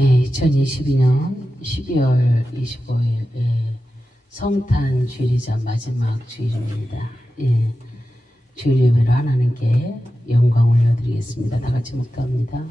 2022년 12월 25일 성탄 주일이자 마지막 주일입니다. 주일 예배로 하나님께 영광 올려드리겠습니다. 다 같이 묵도합니다.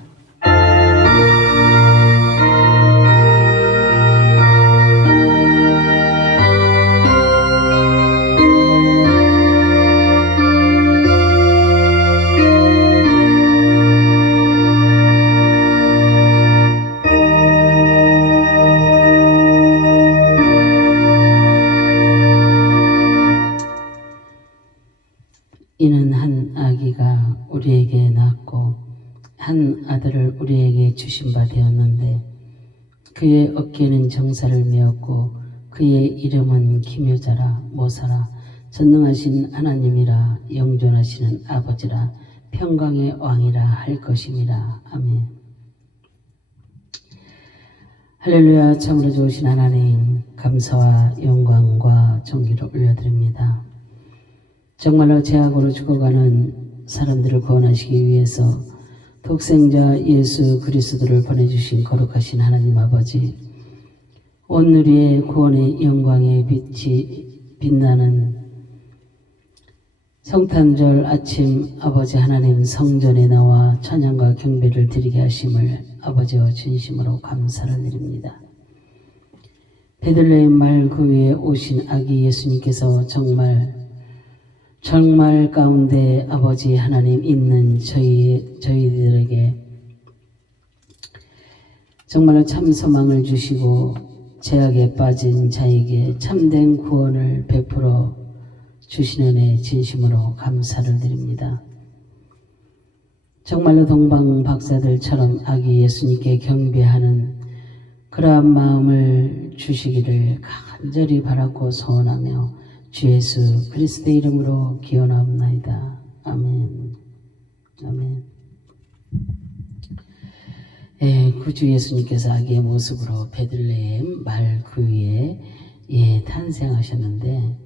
이는 한 아기가 우리에게 낳았고 한 아들을 우리에게 주신 바 되었는데 그의 어깨는 정사를 메었고 그의 이름은 기묘자라 모사라 전능하신 하나님이라 영존하시는 아버지라 평강의 왕이라 할 것임이라. 아멘. 할렐루야. 참으로 좋으신 하나님, 감사와 영광과 존귀를 올려드립니다. 정말로 죄악으로 죽어가는 사람들을 구원하시기 위해서 독생자 예수 그리스도를 보내주신 거룩하신 하나님 아버지, 오늘의 구원의 영광의 빛이 빛나는 성탄절 아침 아버지 하나님 성전에 나와 찬양과 경배를 드리게 하심을 아버지와 진심으로 감사를 드립니다. 베들레헴 마을 그 위에 오신 아기 예수님께서 정말 가운데 아버지 하나님 있는 저희들에게 정말로 참 소망을 주시고 죄악에 빠진 자에게 참된 구원을 베풀어 주시는 애 진심으로 감사를 드립니다. 정말로 동방 박사들처럼 아기 예수님께 경배하는 그러한 마음을 주시기를 간절히 바라고 소원하며 주 예수 그리스도의 이름으로 기원하옵나이다. 아멘. 아멘. 구주 예수님께서 아기의 모습으로 베들레헴 마을 그 위에 탄생하셨는데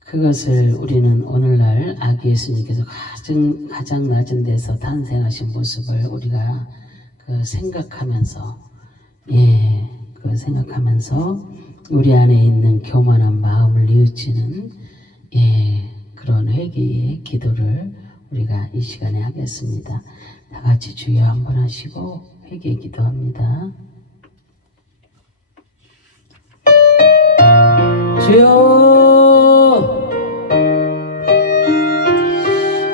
그것을 우리는 오늘날 아기 예수님께서 가장 낮은 데서 탄생하신 모습을 우리가 생각하면서 우리 안에 있는 교만한 마음을 뉘우치는 그런 회개의 기도를 우리가 이 시간에 하겠습니다. 다 같이 주여 한번 하시고 회개 기도합니다. 주여,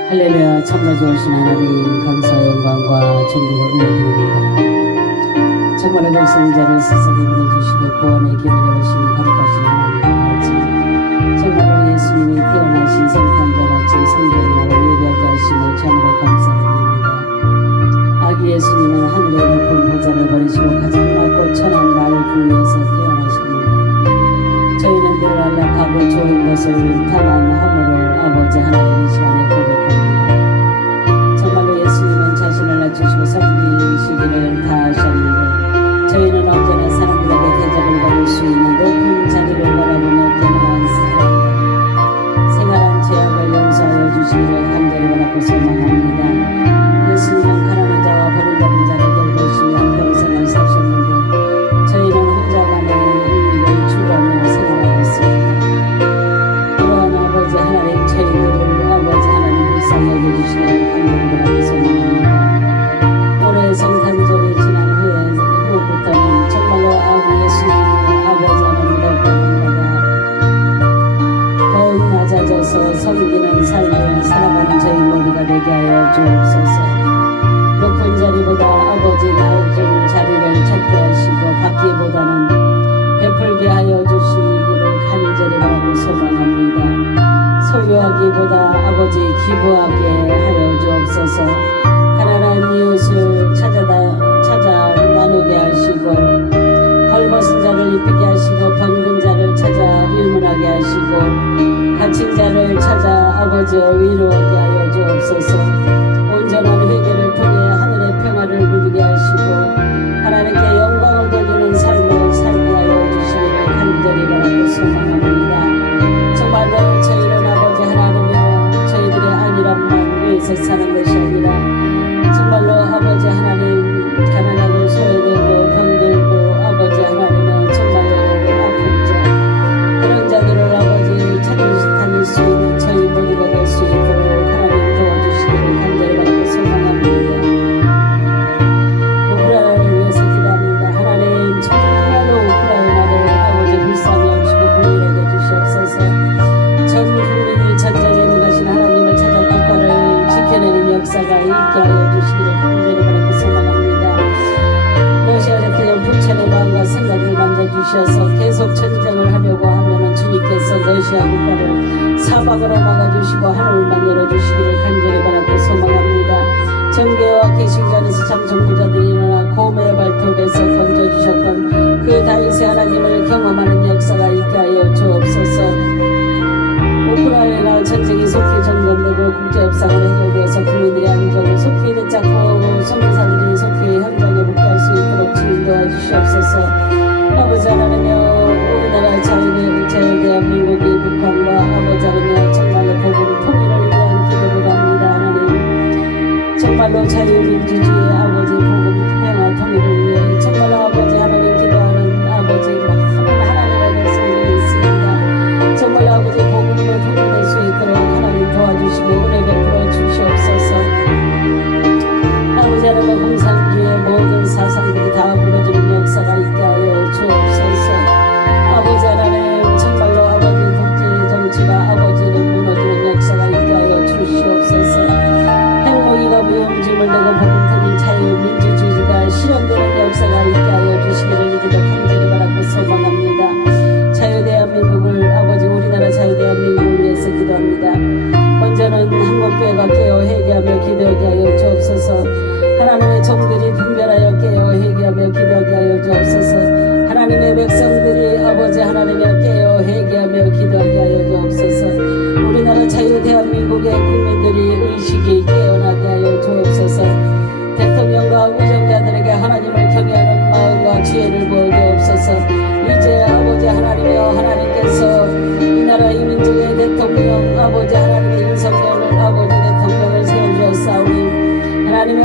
할렐루야. 참나 좋으신 하나님, 감사와 영광과 존귀를 올려드립니다. 정말로 독생자를 세상에 보내주시고 구원의 길을 열으신 거룩하신 하나님 아버지, 정말로 예수님이 태어나신 성탄절 아침 성전에 나와 예배하게 하심을 참으로 감사드립니다. 아기 예수님은 하늘의 높은 보좌를 버리시고 가장 낮고 천한 마을 그 위에서 태어나셨는데 저희는 늘 안락하고 좋은 것을 탐한 허물을 아버지 하나님 이 시간에 고백합니다. 정말로 예수님은 자신을 낮추시고 섬기시기를 다하셨는데 저희는 언제나 사람들에게 대접을 받을 수 있는 높은 자리를 바라보며 견고한 사랑과 생활한 죄악을 용서하여 주시기를 간절히 바라고 소망합니다. 예수님은 가난한 자와 버림받은 자를 돌보시며 평생을 사셨는데 저희는 혼자만의 이익을 추구하며 생활하였습니다. 이러한 아버지 하나님 저희들을 아버지 하나님 불쌍히 여겨주시기를 간절히 바라고 소망합니다. 올해 성탄절이 지난 후부터는 정말로 아기 예수님의 아버지 하나님 덕분마다 더욱 낮아져서 섬기는 삶을 살아가는 저희 모두가 되게 하여 주옵소서. 높은 자리보다 아버지 낮은 자리를 찾게 하시고 받기보다는 베풀게 하여 주시기를 간절히 바라고 소망합니다. 소유하기보다 아버지 기부하게 하여 주옵소서. 가난한 이웃을 찾아 나누게 하시고 헐벗은 자를 이쁘게 하시고 번근 자를 찾아 일문하게 하시고 갇힌 자를 찾아 아버지여 위로하게 하여 주옵소서. 온전한 회개를 통해 하늘의 평화를 누리게 하시고 하나님께 영광을 돌리는 삶을 살게 하여 주시기를 간절히 바라고 소망합니다. 정말로 저희는 아버지 하나님이여 저희들의 안일함만 위해서 사는 것이 아니라 정말로 역사가 있게 하여 주시기를 간절히 바라고 소망합니다. 러시아 대통령 부천의 마음과 생각을 만져주셔서 계속 전쟁을 하려고 하면은 주님께서 러시아 국가를 사방으로 막아주시고 하늘만 열어주시기를 간절히 바라고 소망합니다. 정계와 개신교 안에서 참 정부자들이 일어나 고매의 발톱에서 건져주셨던 그 다윗의 하나님을 경험하는 역사가 있게 하여 주옵소서. 우크라이나 전쟁이 속히 종전되고 국제협상으로 해결되어서 국민들의 안정을 속히 되찾고 선교사들이 속히 현장에 복귀할 수 있도록 주님 도와주시옵소서. 아버지 하나님여 우리나라 자유대한민국의 북한과 아버지 하나님여 정말로 복음 통일을 위한 기도를 합니다. 하나님 정말로 자유민주주의 아버지 복음 평화 통일을 위해 정말로 아버지 하나님 기도하는 아버지 많은 하나님의 백성들이 있습니다. 정말로 아버지 복음으로 통일될 수 있도록 하나님 도와주시고 은혜 베풀어 주시옵소서. 아버지 하나님 공산주의 모든 사상들이 다 무너지는 역사가 있게 하여 주옵소서. 아버지 하나님 정말로 아버지 독재 정치가 아버지는 무너지는 역사가 있게 하여 주시옵소서. 행복이가 무용지물 내고 복음 터진 자유민주주의가 실현되는 역사가 있게 하여 주시기를 이제도 간절히 바라고 소망합니다. 자유대한민국을 아버지 우리나라 자유대한민국을 위해서 기도합니다. 먼저는 한국교회가 깨어 회개하며 기도하게 하여 주옵소서. 하나님의 종들이 분별하여 깨어 회개하며 기도하게 하여 주옵소서. 하나님의 백성들이 아버지 하나님의 깨어 회개하며 기도하게 하여 주옵소서. 우리나라 자유대한민국의 국민들이 의식이 깨어나게 하여 주옵소서. 대통령과 의정자들에게 하나님을 경외하는 마음과 지혜를 부어주옵소서. 이제 아버지 하나님이여 하나님께서 이 나라 이 민족의 대통령 아버지 하나님의 윤석열을 아버지 대통령을 세워주었사오니 하나님의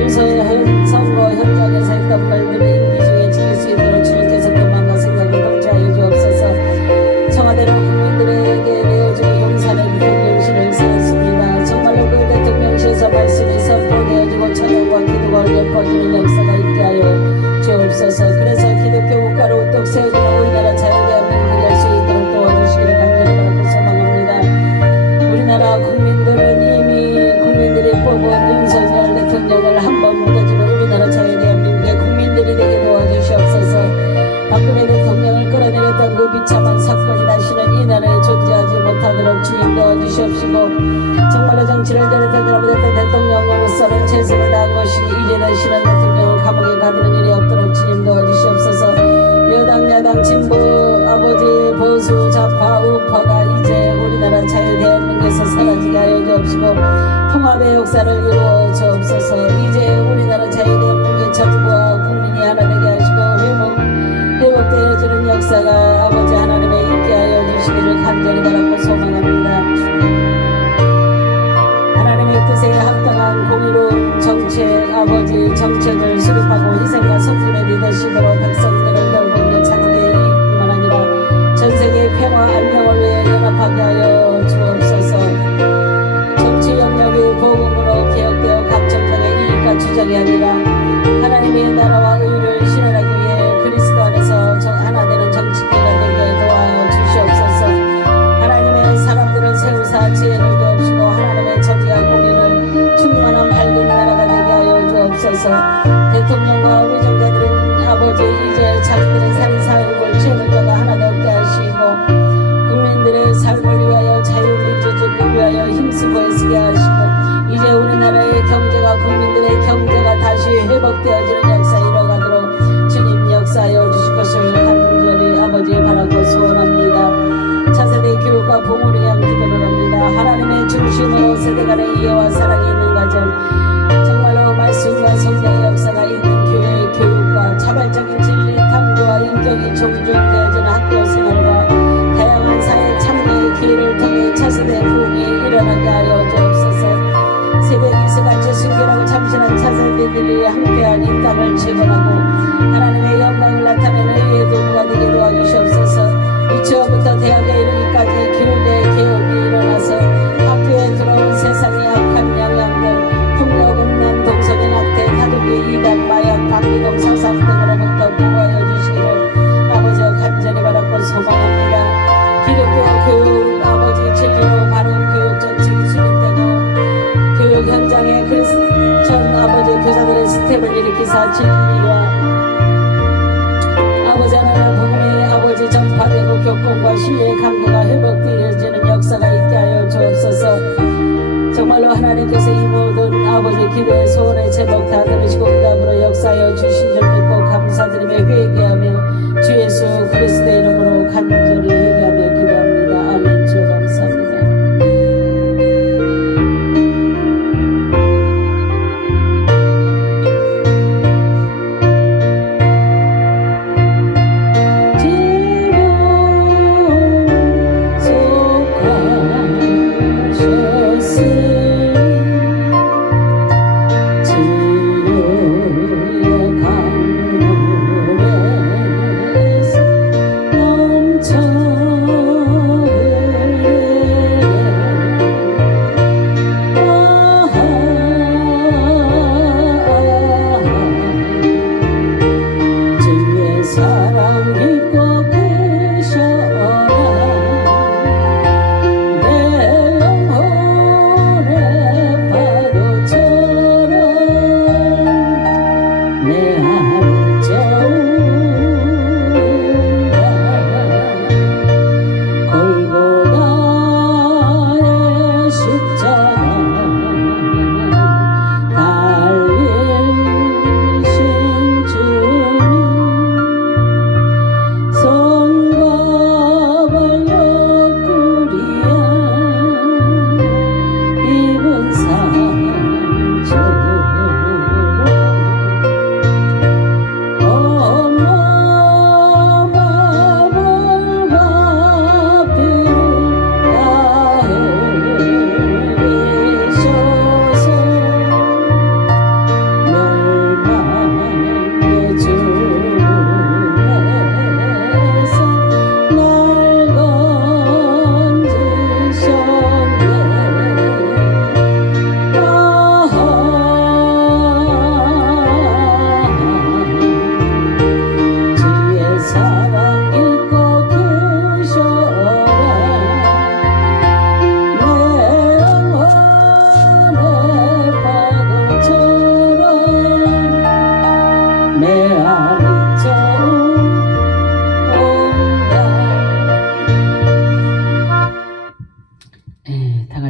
일서의 선거 현장에서 했던 말들을 임기 중에 지킬 수 있도록 주님께서 그만과 생각을 독자하여 주옵소서. 청와대로 국민들에게 내어주는 용산의 대통령실을 세웠습니다. 정말로 그 대통령실에서 말씀이 선포되어지고 찬양과 기도가 울려 퍼지는 역사가 있게 하여 주옵소서. 그래서 기독교 국가로 우뚝 세워지는 우리나라 자유대한민국이 될 수 있도록 도와주시기를 간절히 바라고 소망합니다. 우리나라 국민들은 이미 국민들이 뽑은 윤석열 대통령을 한번 묻어주는 우리나라 자유대한민국의 국민들이 되게 도와주시옵소서. 박근혜 대통령을 끌어내렸던 그 비참한 사건이 다시는 이 나라에 존재하지 못하도록 주님 도와주시옵시고 정말로 정치를 잘못했던 대통령으로서는 최선을 다한 것이 이제 다시는 대통령을 감옥에 가두는 일이 없도록 주님 도와주시옵소서. 여당 야당 진보 아버지 보수 좌파 우파가 이제 우리나라 자유대한민국에서 사라지게 하여 주옵시고 통합의 역사를 이루어 주옵소서. 이제 우리나라 자유대한민국의 정부와 국민이 하나 되게 하시고 회복되어지는 역사가 아버지 하나님의 있게 하여 주시기를 간절히 바라고 소망합니다. 하나님의 뜻에 합당한 공의로운 정책 아버지 정책을 수립하고 희생과 섬김의 리더십으로 백성들을 돌보며 자국의 이익뿐만 아니라 전세계의 평화 안녕을 위해 연합하게 하여 주옵소서. 정치 영역이 복음으로 개혁되어 각 정당의 이익과 주장이 아니라 하나님의 나라와 의를 실현하기 위해 그리스도 안에서 하나 되는 정치계가 되게 도와 주시옵소서. 하나님의 사람들을 세우사 지혜를 주옵시고 하나님의 정의와 공의를 충만한 밝은 나라가 되게 하여 주옵소서. 대통령과 의정자들은 아버지 이제 자기들의 살인사욕을 죄를 져가 하나 되게 하시고 국민들의 삶을 위하여 자유민주주의를 위하여 힘쓰고 애쓰게 하시고 이제 우리나라의 경제가 국민들의 경제가 다시 회복되어지는 역사 이뤄가 전 아버지 교사들의 스텝을 일으키사 진리와 아버지 하나님의 복음이 아버지 전파되고 교권과 신뢰의 관계가 회복되어지는 역사가 있게 하여 주옵소서. 정말로 하나님께서 이 모든 아버지 기도의 소원의 제목 다 들으시고 응답으로 역사하여 주신 줄 믿고 감사드리며 회개하며 주 예수 그리스도의 이름으로 간절히 회개하며 기도합니다. 아멘. 주 감사합니다.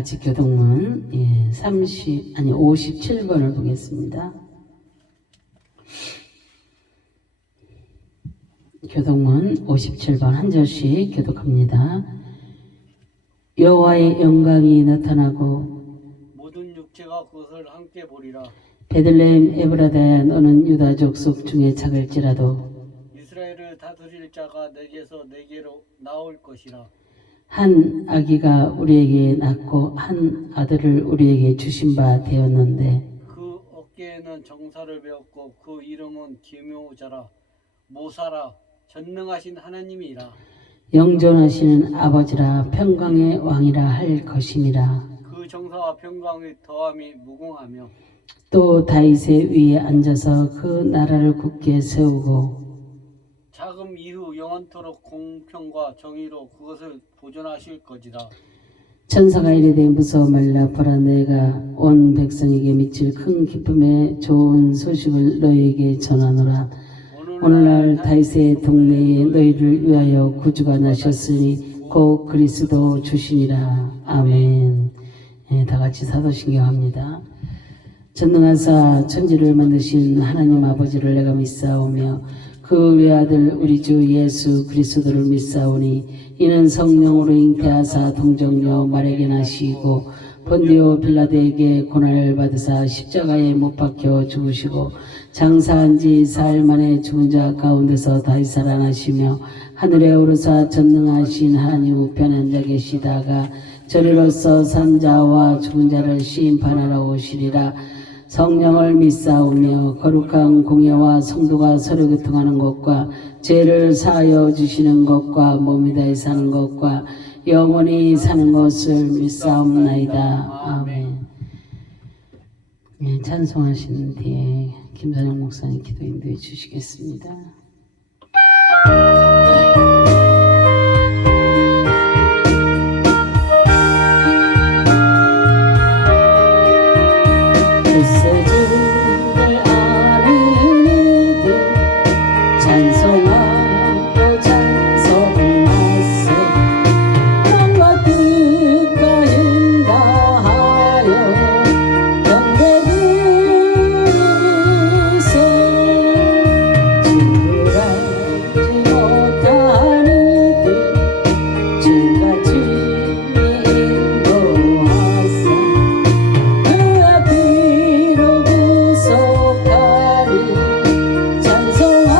같이 교동문 57번을 보겠습니다. 교동문 57번 한 절씩 교독합니다. 여호와의 영광이 나타나고 모든 육체가 그것을 함께 보리라. 베들레헴 에브라다야 너는 유다 족속 중에 작을지라도 이스라엘을 다스릴 자가 내게서 내게로 나올 것이라. 한 아기가 우리에게 낳고 한 아들을 우리에게 주신 바 되었는데 그 어깨에는 정사를 배웠고 그 이름은 기묘자라 모사라 전능하신 하나님이라. 영존하시는 아버지라 평강의 왕이라 할 것임이라. 그 정사와 평강의 더함이 무궁하며 또 다윗의 위에 앉아서 그 나라를 굳게 세우고 자금 이후 영원토록 공평과 정의로 그것을 보존하실 것이다. 천사가 이르되 무서워 말라. 보라 내가 온 백성에게 미칠 큰 기쁨의 좋은 소식을 너희에게 전하노라. 오늘날 다윗의 동네에 너희를 위하여 구주가 나셨으니 곧 그리스도 주시니라. 아멘. 다 같이 사도신경 합니다. 전능하사 천지를 만드신 하나님 아버지를 내가 믿사오며 그 외아들 우리 주 예수 그리스도를 믿사오니 이는 성령으로 잉태하사 동정녀 마리아에게 나시고 본디오 빌라도에게 고난을 받으사 십자가에 못 박혀 죽으시고 장사한 지 사흘 만에 죽은 자 가운데서 다시 살아나시며 하늘에 오르사 전능하신 하나님 우편에 앉아 계시다가 저리로서 산 자와 죽은 자를 심판하러 오시리라. 성령을 믿사오며 거룩한 공예와 성도가 서로 교통하는 것과 죄를 사하여 주시는 것과 몸이 다해 사는 것과 영원히 사는 것을 믿사옵나이다. 아멘. 찬송하신 뒤에 김선영 목사님 기도 인도해 주시겠습니다. 주세주를 아는 이들 찬송하고 찬송하세 마음과 뜻과 힘다하여 경배드리세 친구라지 못한 이들 주같이 인도하사 그 앞뒤로 구속하리 찬송할지라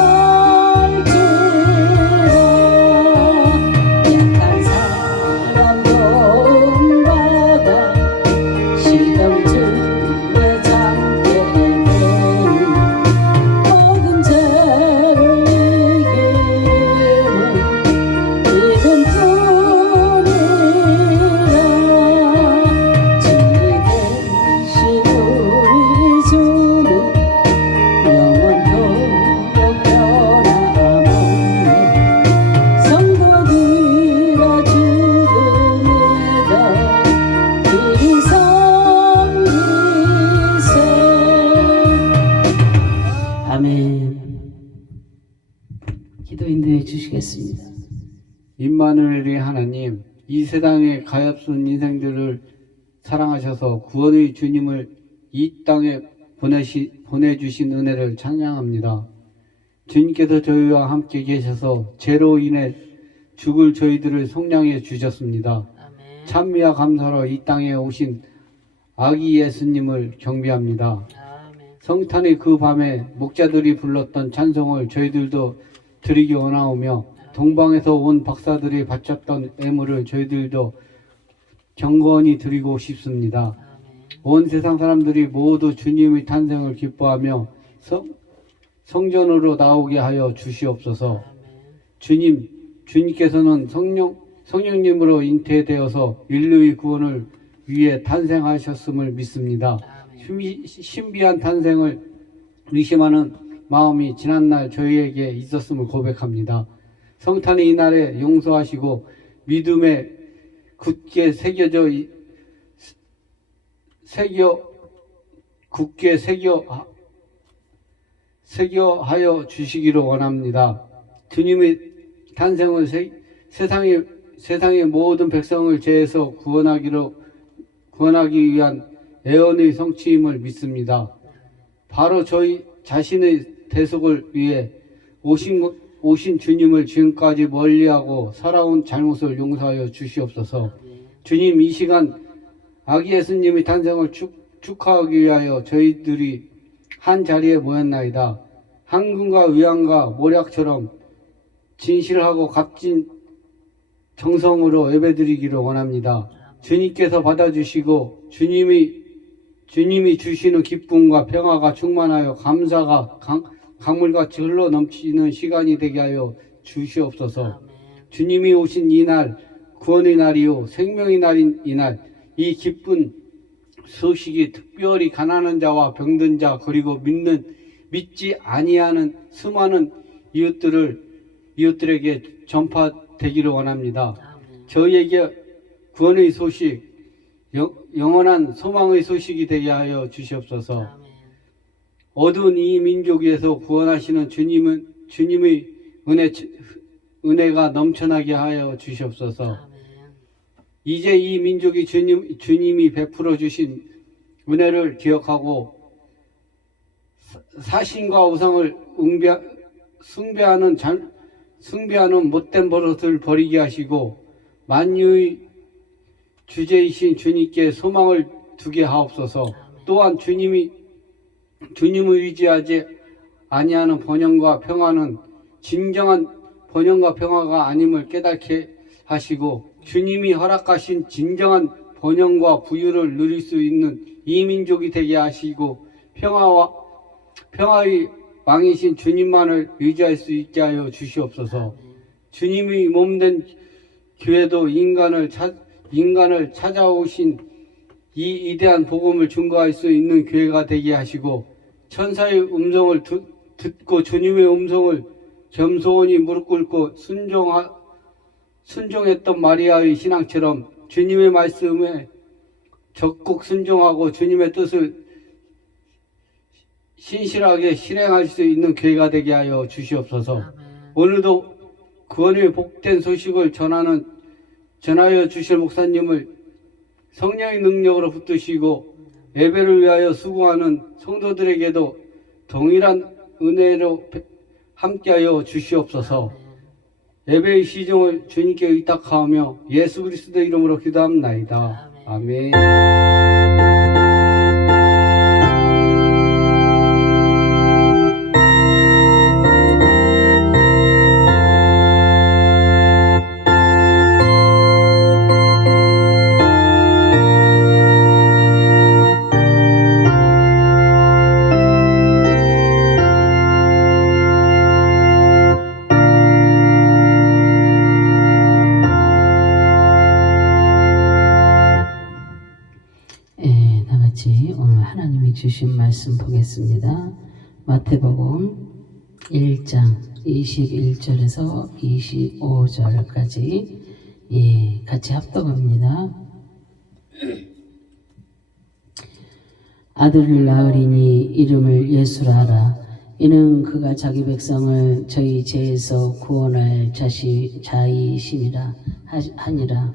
약한 사람 도움받아 시험줄에 잠게 되니 모든 죄를 이김은 믿음뿐이라 진리 대신 우리 주는 영원토록 변함없네 성도들아 주를 믿어 이리 섬기세 아멘. 기도 인도해 주시겠습니다. 임마누엘의 하나님, 이 세상의 가엾은 인생들을 사랑하셔서 구원의 주님을 이 땅에 보내주신 은혜를 찬양합니다. 주님께서 저희와 함께 계셔서 죄로 인해 죽을 저희들을 속량해 주셨습니다. 아멘. 찬미와 감사로 이 땅에 오신 아기 예수님을 경배합니다. 아멘. 성탄의 그 밤에 목자들이 불렀던 찬송을 저희들도 드리기 원하오며 동방에서 온 박사들이 바쳤던 애물을 저희들도 경건히 드리고 싶습니다. 아멘. 온 세상 사람들이 모두 주님의 탄생을 기뻐하며 성전으로 나오게 하여 주시옵소서. 아멘. 주님께서는 성령님으로 잉태되어서 인류의 구원을 위해 탄생하셨음을 믿습니다. 아멘. 신비한 탄생을 의심하는 마음이 지난날 저희에게 있었음을 고백합니다. 성탄의 이날에 용서하시고 믿음에 굳게 새겨하여 주시기를 원합니다. 주님의 탄생은 세상의 모든 백성을 죄에서 구원하기 위한 애언의 성취임을 믿습니다. 바로 저희 자신의 대속을 위해 오신 주님을 지금까지 멀리하고 살아온 잘못을 용서하여 주시옵소서. 주님, 이 시간 아기 예수님의 탄생을 축하하기 위하여 저희들이 한 자리에 모였나이다. 한금과 의향과 모략처럼 진실하고 값진 정성으로 예배드리기를 원합니다. 주님께서 받아주시고 주님이 주시는 기쁨과 평화가 충만하여 감사가 강물같이 흘러 넘치는 시간이 되게 하여 주시옵소서. 아멘. 주님이 오신 이날, 구원의 날이요 생명의 날인 이날, 이 기쁜 소식이 특별히 가난한 자와 병든 자 그리고 믿지 아니하는 수많은 이웃들에게 전파되기를 원합니다. 아멘. 저희에게 구원의 소식, 영원한 소망의 소식이 되게 하여 주시옵소서. 아멘. 어두운 이 민족 위에서 구원하시는 주님의 은혜가 넘쳐나게 하여 주시옵소서. 아멘. 이제 이 민족이 주님이 베풀어 주신 은혜를 기억하고 사신과 우상을 숭배하는 못된 버릇을 버리게 하시고 만유의 주제이신 주님께 소망을 두게 하옵소서. 또한 주님을 의지하지 아니하는 번영과 평화는 진정한 번영과 평화가 아님을 깨닫게 하시고 주님이 허락하신 진정한 번영과 부유를 누릴 수 있는 이 민족이 되게 하시고 평화의 왕이신 주님만을 의지할 수 있게 하여 주시옵소서. 주님이 몸된 교회도 인간을 찾아오신 이 위대한 복음을 증거할 수 있는 교회가 되게 하시고 천사의 음성을 듣고 주님의 음성을 겸손히 무릎 꿇고 순종했던 마리아의 신앙처럼 주님의 말씀에 적극 순종하고 주님의 뜻을 신실하게 실행할 수 있는 교회가 되게 하여 주시옵소서. 아멘. 오늘도 구원의 복된 소식을 전하여 주실 목사님을 성령의 능력으로 붙드시고 예배를 위하여 수고하는 성도들에게도 동일한 은혜로 함께하여 주시옵소서. 예배의 시종을 주님께 의탁하며 예수 그리스도 이름으로 기도합나이다. 아멘. 다 같이 오늘 하나님이 주신 말씀 보겠습니다. 마태복음 1장 21절에서 25절까지 같이 합독합니다. 아들을 낳으리니 이름을 예수라 하라. 이는 그가 자기 백성을 저희 죄에서 구원할 자이심이라 하니라.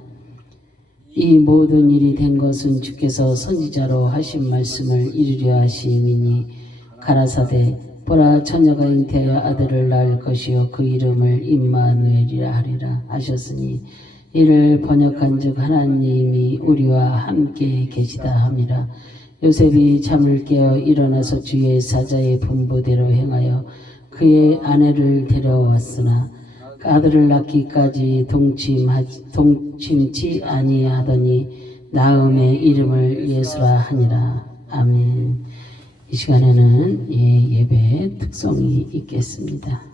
이 모든 일이 된 것은 주께서 선지자로 하신 말씀을 이루려 하심이니 가라사대 보라 처녀가 잉태하여 아들을 낳을 것이요 그 이름을 임마누엘이라 하리라 하셨으니 이를 번역한즉 하나님이 우리와 함께 계시다 함이라. 요셉이 잠을 깨어 일어나서 주의 사자의 분부대로 행하여 그의 아내를 데려왔으나 그 아들을 낳기까지 동침치 아니하더니 나음의 이름을 예수라 하니라. 아멘. 이 시간에는 예배 특송이 있겠습니다.